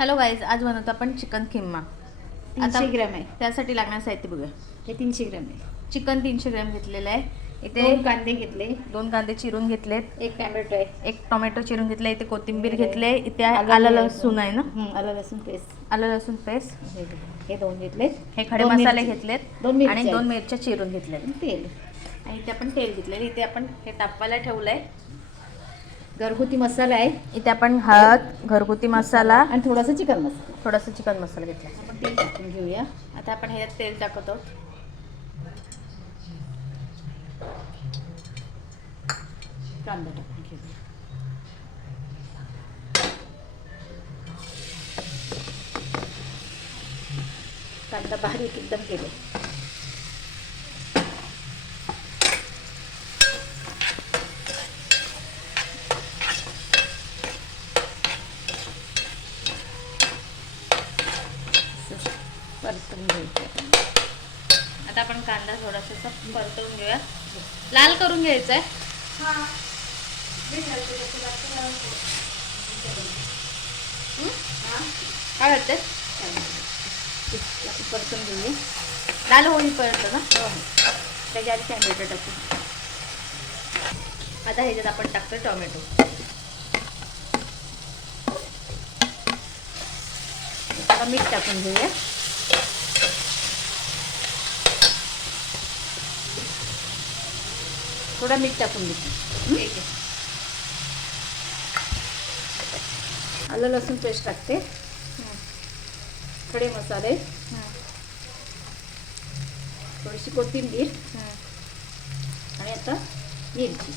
Hello guys, आज बनवतो आपण चिकन किम्मा. 300 ग्रॅम आहे. त्यासाठी लागणारं साहित्य बघूया. हे 300 ग्रॅम आहे. चिकन 300 ग्रॅम घेतलेलं आहे. इथे 2 कांदे घेतले, 2 कांदे चिरून घेतलेत, 1 टोमॅटो आहे, 1 टोमॅटो चिरून घेतला, इथे कोथिंबीर घेतले, इथे आलं आलं आहे. लसूण आहे ना, आलं लसूण पेस्ट, आलं लसूण पेस्ट, हे 2 घेतले, हे खडे दोन मसाले मिरची. घेतलेत दोन मिरची आणि आहेत. 2 मिरच्या चिरून घेतल्यात. तेल, आणि इथे आपण तेल घेतलेलं. इथे आपण हे तापवायला ठेवलंय. घरगुती मसाला आहे इथे आपण हळद, घरगुती मसाला, आणि थोडासा चिकन मसाला. थोडासा चिकन मसाला घेतला. आपण तेल टाकून घेऊया. आता आपण ह्यात तेल टाकत आहोत. कांदा टाकून घेऊया. कांदा बारीक एकदम केले. परतून घ्यायचं. आता आपण कांदा थोडासा परतवून घेऊया. लाल करून घ्यायचा आहे. काय वाटतं? परतून घेऊया. लाल होईपर्यंत ना. त्याच्या आधी टोमॅटो टाकू. आता ह्याच्यात आपण टाकतो टोमॅटो. आता मीठ टाकून घेऊया. थोडा मीठ टाकून घेऊ. ठीक आहे. आलं लसूण पेस्ट टाकते, खडे मसाले, थोडीशी कोथिंबीर आणि आता मिरची.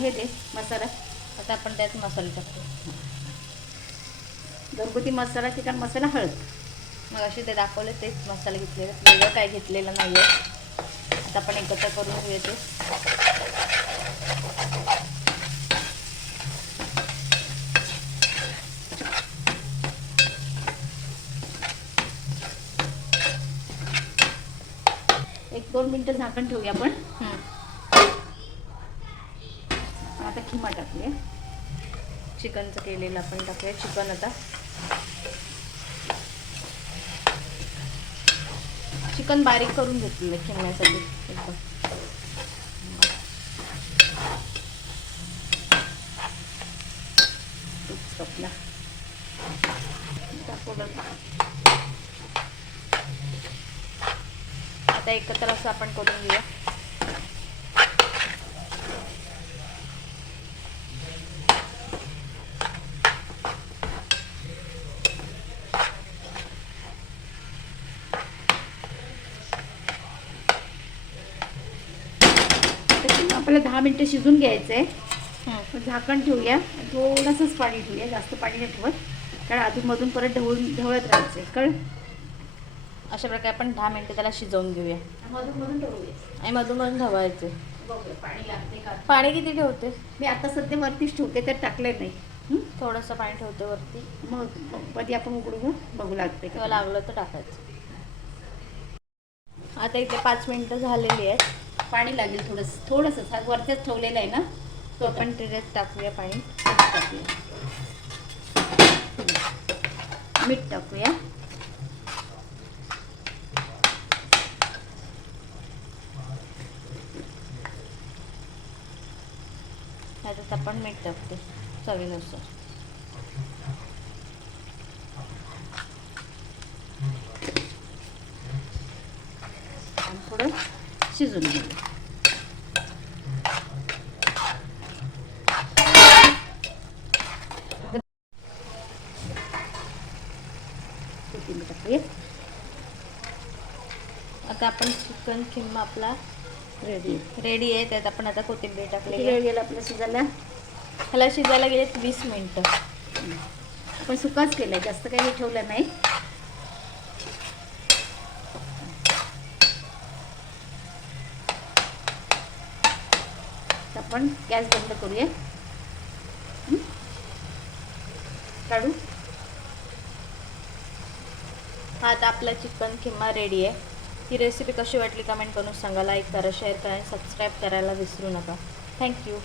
हे दे मसाला. आता आपण त्यात मसाले टाकतो. घरगुती मसाला, चिकन मसाला, हळद. मग असे ते दाखवले तेच मसाले घेतलेले, वेगळं काय घेतलेलं नाही आहे. आता आपण एकत्र करून घेऊया ते. एक 2 मिनिटं झाकण ठेवूया आपण. आता खिमा टाकूया. चिकनचं केलेलं आपण टाकूया. चिकन आता चिकन बारीक करून घेतलेलं खिमण्यासाठी एकदम. कपला टाकून आता एकत्र असं आपण करून घेऊया. आपल्याला 10 मिनिटं शिजून घ्यायचं आहे. झाकण ठेवूया. थोडंसंच पाणी ठेवूया, जास्त पाणी नाही ठेवत, कारण अधूनमधून परत ढवळत राहायचं आहे. कळ. अशा प्रकारे आपण 10 मिनिटं त्याला शिजवून घेऊया मधून ढवळूया आणि मधून धवायचे. बघूया पाणी लागते का. पाणी किती ठेवते? मी आता सध्या वरतीच ठेवते, तर टाकले नाही. थोडंसं पाणी ठेवते वरती. मग कधी आपण उघडू बघू लागते किंवा का. लागलं तर टाकायचं. आता इथे 5 मिनिटं झालेली आहेत. पाणी लागेल थोडंसं वरतीच ठेवलेलं आहे ना, तो आपण त्याच्यात टाकूया पाणी. टाकूया. मीठ टाकूया. त्याच्यात आपण मीठ टाकतो चवीनुसार. आणि थोडं शिजून घेऊया. टाकूया. आता आपण चिकन किम्मा आपला रेडी आहे. त्यात आपण आता कोथिंबीर टाकलेली वेळ आहे. गेला आपल्या शिजायला. ह्याला शिजायला गेले 20 मिनिटं. आपण सुकाच केलाय, जास्त काही ठेवलं नाही. आता आपण गॅस बंद करूया. काढू. हा आता आपला चिकन किमा रेडी आहे. ही रेसिपी कशी वाटली कमेंट करून सांगा. लाईक करा, शेअर करा आणि सबस्क्राईब करायला विसरू नका. थँक्यू.